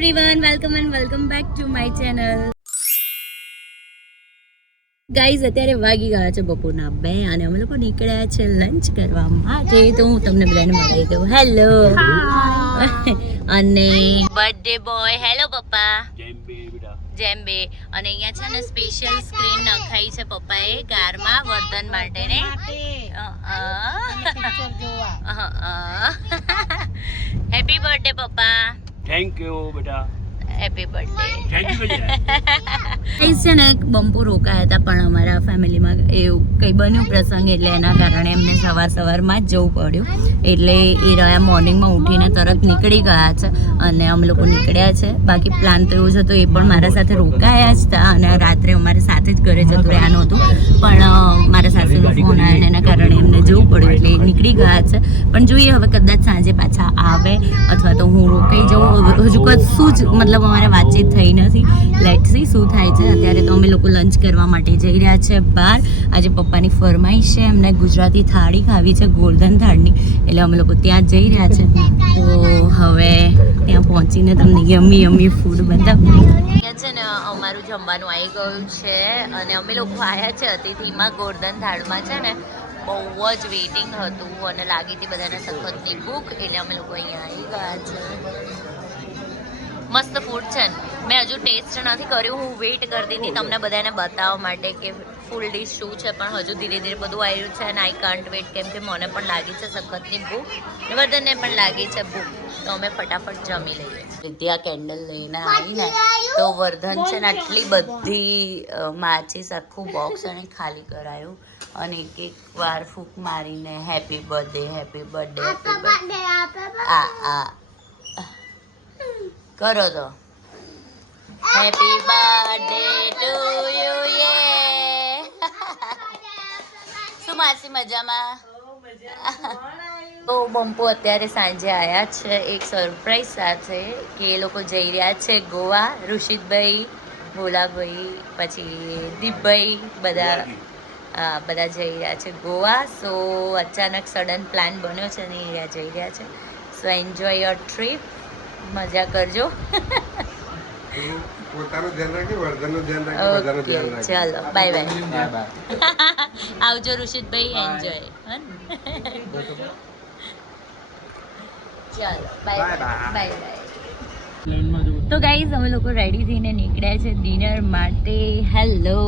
Everyone welcome and welcome back to my channel guys અત્યારે વાગી ગયા છે બપોરના બે અને અમે લોકો નીકળ્યા છે લંચ કરવા માટે. તો હું તમને બધાને મળી દઉં. હેલો અને બર્થડે બોય હેલો પપ્પા. જેમ બે અને અહીંયા છે ને સ્પેશિયલ સ્ક્રીન નખાઈ છે પપ્પાએ કારમાં વર્ધન માટે ને. હેપી બર્થડે પપ્પા. થેન્ક યુ બેટા હેપી બર્થડે છે ને એક બમ્પો રોકાયા હતા પણ અમારા ફેમિલીમાં એવું કંઈ બન્યું પ્રસંગ એટલે એના કારણે એમને સવાર સવારમાં જ જવું પડ્યું. એટલે એ રહ્યા મોર્નિંગમાં ઉઠીને તરત નીકળી ગયા છે અને અમે લોકો નીકળ્યા છે. બાકી પ્લાન તો એવો જ હતો એ પણ મારા સાથે રોકાયા જ હતા અને રાત્રે અમારે સાથે જ ઘરે જતું રહ્યા હતું. પણ મારા સાસુનો ફોન આવ્યો એના કારણે એમને જવું પડ્યું એટલે એ નીકળી ગયા છે. પણ જોઈએ હવે કદાચ સાંજે પાછા આવે અથવા તો હું રોકાઈ જાઉં હજુ કશું જ મતલબ અમારે વાતચીત થઈ નથી. લેટ સી શું થાય છે. અત્યારે તો અમે લોકો લંચ કરવા માટે જઈ રહ્યા છે બહાર. આજે પપ્પાની ફરમાઈશ છે. એમને ગુજરાતી થાળી ખાવી છે ગોલ્ડન થાળની. એટલે અમે લોકો ત્યાં જઈ રહ્યા છે. તો હવે ત્યાં પહોંચીને તમને યમી યમી ફૂડ બતાવું અહીંયા છે ને અમારું જમવાનું આવી ગયું છે અને અમે લોકો આવ્યા છે અતિથિમાં ગોર્ધન થાળમાં છે ને બહુ જ વેઇટિંગ હતું અને લાગી હતી બધાને સખતની ભૂખ. એટલે અમે લોકો અહીંયા આવી ગયા છે. મસ્ત ફૂડ છે મેં હજુ ટેસ્ટ નથી કર્યું. હું વેઇટ કરતી હતી તમને બધાને બતાવવા માટે કે ફૂલ ડીશ શું છે, પણ હજુ ધીરે ધીરે બધું આવ્યું છે અને આઈ કાન્ટ વેઇટ કેમ કે મને પણ લાગી છે સખતની ભૂખ. વર્ધનને પણ લાગી છે ભૂખ. તો અમે ફટાફટ જમી લઈએ. વિદ્યા કેન્ડલ લઈને આવીને તો વર્ધન છે ને આટલી બધી માચીસ આખું બોક્સ અને ખાલી કરાયું. અને એક એક વાર ફૂંક મારીને happy birthday happy happy birthday આ આ. કરો તો. હેપી બર્થડે ટુ યુ યે શું માસી મજામાં? તો બમ્પો અત્યારે સાંજે આવ્યા છે. એક સરપ્રાઈઝ સાથે કે એ લોકો જઈ રહ્યા છે ગોવા. ઋષિતભાઈ ભોલાભાઈ પછી દીપભાઈ બધા બધા જઈ રહ્યા છે ગોવા. સો અચાનક સડન પ્લાન બન્યો છે ને એ રહ્યા જઈ રહ્યા છે. સો એન્જોય યોર ટ્રીપ મજા કરજો. પોતાનું ધ્યાન રાખજે વર્ધનનું ધ્યાન રાખજે બધાનું ઓકે ધ્યાન રાખજે. ચાલો બાય બાય આવજો ઋષિતભાઈ એન્જોય ચાલો બાય બાય બાય બાય તો ગાઈઝ અમે લોકો રેડી થઈને નીકળ્યા છે ડિનર માટે. હેલો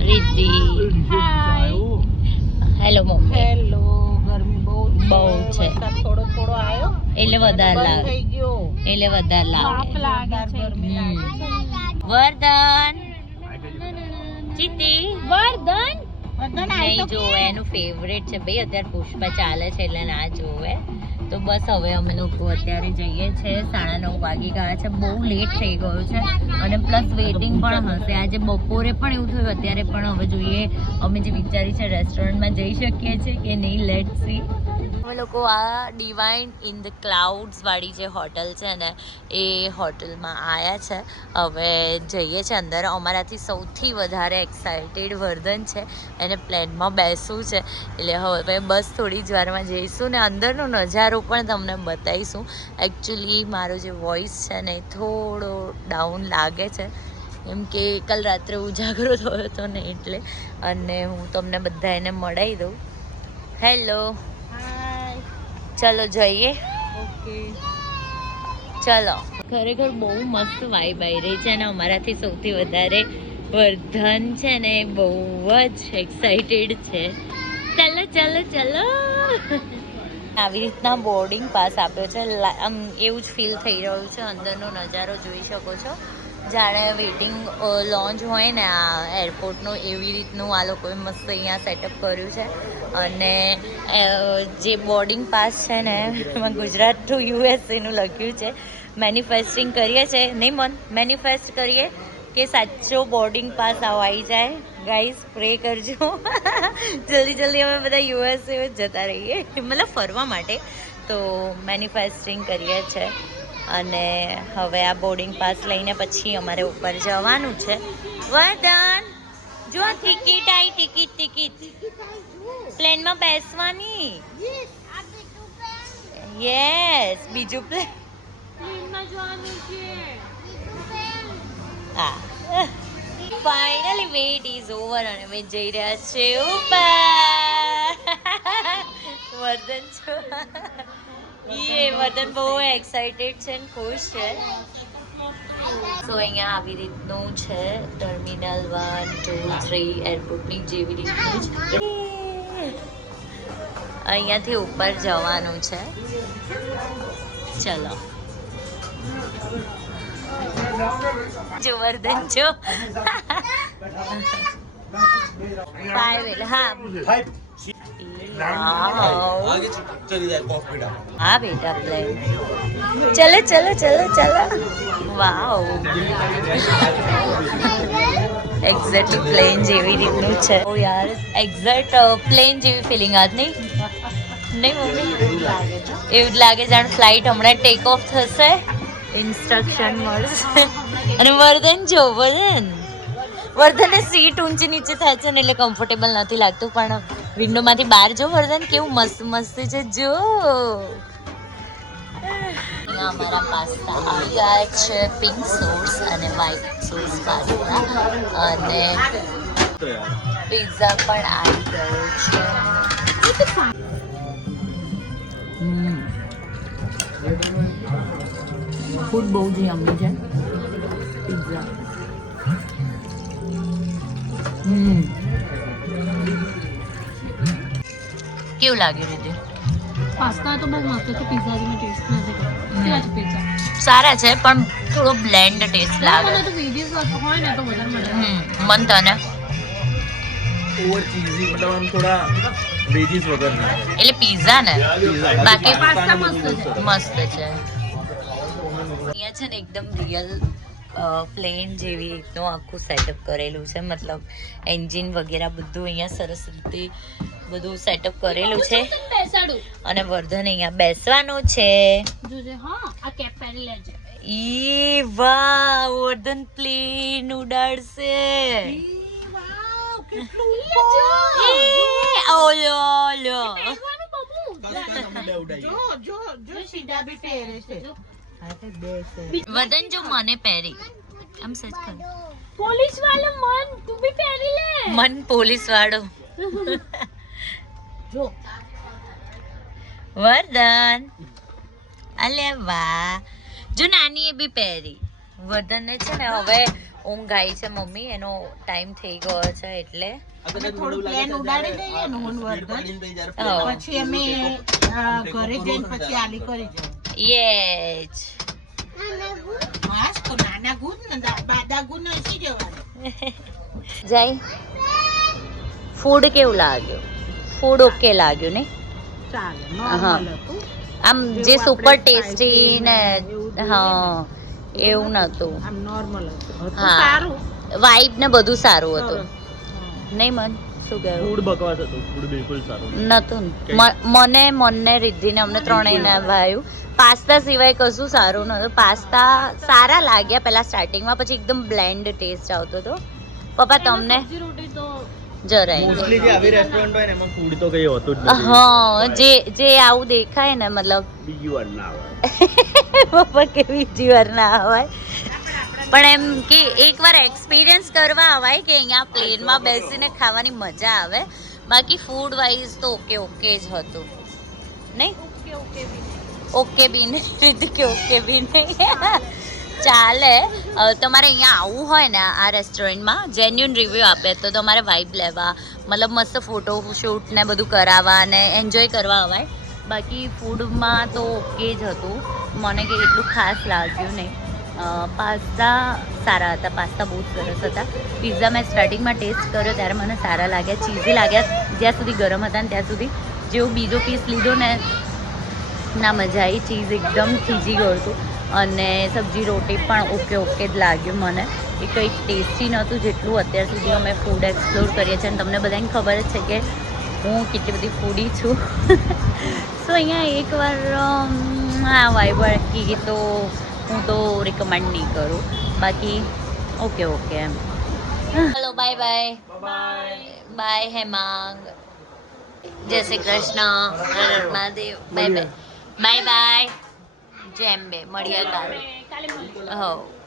રીતિ હેલો મમ્મી. હેલો ગરમી બહુ બહુ છે. થોડો થોડો આવ્યો. એટલે વધારે લાગે. એટલે વધારે લાગે. વર્ધન. ચીતી. વર્ધન. વર્ધન નહીં જોવે એનું ફેવરેટ છે. ભાઈ અત્યારે પુષ્પા ચાલે છે એટલે ના જોવે તો બસ હવે અમે લોકો અત્યારે જઈએ છીએ સાડા નવ વાગી ગયા છે, બહુ લેટ થઈ ગયું છે અને પ્લસ વેઇટિંગ પણ હશે. આજે બપોરે પણ એવું થયું, અત્યારે પણ હવે જોઈએ, અમે જે વિચારી છે રેસ્ટોરન્ટમાં જઈ શકીએ છીએ કે નહીં લેટ સી અમે લોકો આ ડિવાઇન ઇન ધ ક્લાઉડ્સવાળી જે હોટલ છે ને, એ હોટલમાં આવ્યા છે. હવે જઈએ છે અંદર. અમારાથી સૌથી વધારે એક્સાઇટેડ વર્ધન છે. એને પ્લેનમાં બેસવું છે. એટલે હવે બસ થોડી જ વારમાં જઈશું ને અંદરનો નજારો પણ તમને બતાવીશું. એકચ્યુઅલી મારો જે વોઇસ છે ને થોડો ડાઉન લાગે છે. એમ કે કાલ રાત્રે ઉજાગરો થયો હતો ને એટલે. અને હું તમને બધા એને મળાવી દઉં હેલો ચલો જઈએ. ઓકે ચલો. ખરેખર બહુ મસ્ત વાઈબ આવી રહી છે અને અમારાથી સૌથી વધારે. વર્ધન છે ને બહુ જ એક્સાઇટેડ છે. ચલો ચલો ચલો. આવી રીતના બોર્ડિંગ પાસ આપ્યો છે. આમ એવું જ ફીલ થઈ રહ્યું છે. અંદરનો નજારો જોઈ શકો છો. જ્યારે વેઇટિંગ લોન્ચ હોય ને, આ એરપોર્ટનો એવી રીતનું આ લોકોએ મસ્ત અહીંયા સેટઅપ કર્યું છે. અને જે બોર્ડિંગ પાસ છે ને, એમાં ગુજરાત ટુ યુએસએનું લખ્યું છે. મેનિફેસ્ટિંગ કરીએ છે. નહીં મન મેનિફેસ્ટ કરીએ? કે સાચો બોર્ડિંગ પાસ આવો આવી જાય. ગાઈઝ પ્રે કરજો. જલ્દી જલ્દી અમે બધા યુએસએ જતા રહીએ. મતલબ ફરવા માટે તો મેનિફેસ્ટિંગ કરીએ છે. અને હવે આ બોર્ડિંગ પાસ લઈને પછી અમારે ઉપર જવાનું છે. વરદાન! જો ટિકિટ આવી ટિકિટ ટિકિટ પ્લેનમાં બેસવાની. યસ બીજું પ્લેન હા. ફાઇનલી વેટ ઇઝ ઓવર અને અમે જઈ રહ્યા છે ઉપર. વર્ધન છો. યે, વર્ધન બહુ એક્સાઇટેડ છે ને ખુશ છે. સો અહીંયા આવી રીતનું છે. ટર્મિનલ વન ટુ થ્રી એરપોર્ટની જેવી રીતનું છે અહીંયાથી ઉપર જવાનું છે. ચલો. જો. વર્ધન છો ફાઈવ એટલે હા હા બેટા ચલો ચલો ચલો ચલો. વાવ એક્ઝેક્ટલી પ્લેન જેવી રીતનું છે. ઓ યાર એક્ઝેક્ટ પ્લેન જેવી ફિલિંગ આજ નહીં. નહીં, મમ્મી? એવું જ લાગે જાણે ફ્લાઇટ હમણાં ટેક ઓફ થશે. ઇન્સ્ટ્રક્શન મળશે અને વર્ધન જો વર્ધન. વર્ધનને સીટ ઊંચી નીચે થાય છે ને એટલે કમ્ફર્ટેબલ નથી લાગતું પણ વિન્ડોમાંથી બહાર જો વર્ધન કેવું મસ્ત મસ્ત છે જો. અમારા પાસ્તા આવી ગયા છે પિંક સોસ અને વ્હાઈટ સોસ પાસ્તા. અને પિઝા પણ આવી ગયો છે. ફૂડ બહુ જ યમી છે. પિઝા કેવું લાગ્યું રીતે પાસ્તા તો બહુ મસ્ત છે પિઝા જેવો ટેસ્ટ નથી. કેવા છે પિઝા સારા છે પણ થોડો બ્લેન્ડ ટેસ્ટ લાગે. મને તો વેજીસ હોય ને તો વધારે મજા મન તને? ઓવર ચીઝી મતલબ આમ થોડા વેજીસ વગર એટલે પિઝા ને? બાકી પાસ્તા મસ્ત છે. મસ્ત છે. છે ને એકદમ રિયલ પ્લેન જેવી રીતનું આખું સેટઅપ કરેલું છે. મતલબ એન્જિન વગેરે બધું અહીંયા સરસ રીતે બધું સેટઅપ કરેલું છે. અને વર્ધન અહીંયા બેસવાનું છે. જોજે હા આ કેપ પહેરી લેજે. ઈ વાહ વર્ધન પ્લેન ઉડાડશે. ઓલો ઓલો. જો મને પહેરી આમ સચ કર પોલીસ વાળો મન તું ભી પહેરી લે. મન પોલીસ વાળો જો વર્ધન અલે વાહ જો નાની એ બી પહેરી વર્ધનને છે ને હવે ઊંઘ આવી છે મમ્મી એનો ટાઈમ થઈ ગયો છે એટલે થોડું પ્લેન ઉડાડી દઈએ ને હું પછી અમે ઘરે જઈને પછી આલી કરી જાય યેજ હાસ તો નાના ગુદ ને બાદા ગુદ નથી જવાનું જય ફૂડ કેવું લાગ્યું ફૂડ ઓકે લાગ્યું ને હા. આમ જે સુપર ટેસ્ટી ને હા એવું નતું આમ નોર્મલ હતું. સારું વાઇબ ને બધું સારું હતું નહીં મન શું કહેવું ફૂડ બકવાસ હતું ફૂડ બિલકુલ સારું મને મનને રિદ્ધિને અમને ત્રણેયને ભાવ્યું પાસ્તા સિવાય કશું સારું નહોતું પાસ્તા સારા લાગ્યા પહેલા સ્ટાર્ટિંગમાં પછી એકદમ બ્લેન્ડ ટેસ્ટ આવતો હતો. પપ્પા તમને? સબ્જી રોટી તો જરાય મોસ્ટલી જે આવી રેસ્ટોરન્ટ હોય ને એમાં ફૂડ તો કઈ હોતું જ નથી. હા જે જે આવું દેખાય ને મતલબ પપ્પા કે બીજી વાર ના અવાય. પણ એમ કે એકવાર એક્સપિરિયન્સ કરવા અવાય કે અહીંયા પ્લેનમાં બેસીને ખાવાની મજા આવે. બાકી ફૂડ વાઇઝ તો ઓકે ઓકે જ હતું. નહીં? ઓકે બી નહીં રીતિ કે ઓકે બી નહીં ચાલે તમારે અહીંયા આવવું હોય ને આ રેસ્ટોરન્ટમાં જેન્યુન રિવ્યૂ આપે, તો તમારે વાઇબ લેવા, મતલબ મસ્ત ફોટો શૂટ ને બધું કરાવવા અને એન્જોય કરવા અવાય બાકી ફૂડમાં તો ઓકે જ હતું. મને કે એટલું ખાસ લાગ્યું નહીં. પાસ્તા સારા હતા, પાસ્તા બહુ સરસ હતા. પિઝા મેં સ્ટાર્ટિંગમાં ટેસ્ટ કર્યો, ત્યારે મને સારા લાગ્યા. ચીઝી લાગ્યા, જ્યાં સુધી ગરમ હતા ને ત્યાં સુધી. જેવો બીજો પીસ લીધો ને ના મજા આવી ચીઝ એકદમ થીજી ગયું હતું. અને સબ્જી રોટી પણ ઓકે ઓકે જ લાગ્યું મને. એ કંઈક ટેસ્ટી નહોતું જેટલું અત્યાર સુધી અમે ફૂડ એક્સપ્લોર કરીએ છીએ. અને તમને બધાને ખબર જ છે કે હું કેટલી બધી ફૂડી છું. સો અહીંયા એકવાર હા આ બાકી કી તો હું તો રિકમેન્ડ નહીં કરું. બાકી ઓકે ઓકે એમ. Hello bye bye bye Hemang. જય Shri Krishna. Mahadev. Bye bye bye bye જેમ બે મળીએ કાલે. હવ.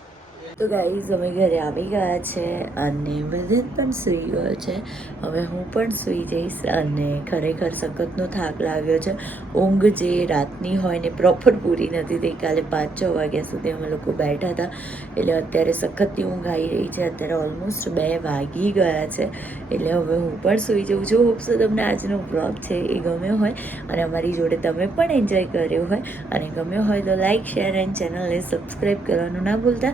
તો ગાઈઝ અમે ઘરે આવી ગયા છે અને વિદિત પણ સૂઈ ગયો છે. હવે હું પણ સૂઈ જઈશ અને ખરેખર સખતનો થાક લાગ્યો છે. ઊંઘ જે રાતની હોય ને પ્રોપર પૂરી નથી થઈ. કાલે પાંચ છ વાગ્યા સુધી અમે લોકો બેઠા હતા. એટલે અત્યારે સખતની ઊંઘ આવી રહી છે. અત્યારે ઓલમોસ્ટ બે વાગી ગયા છે. એટલે હવે હું પણ સૂઈ જઉં છું. હોપસો તમને આજનો બ્લોગ છે એ ગમ્યો હોય અને અમારી જોડે તમે પણ એન્જોય કર્યો હોય. અને ગમ્યો હોય તો લાઇક શેર એન્ડ ચેનલને સબસ્ક્રાઈબ કરવાનું ના ભૂલતા.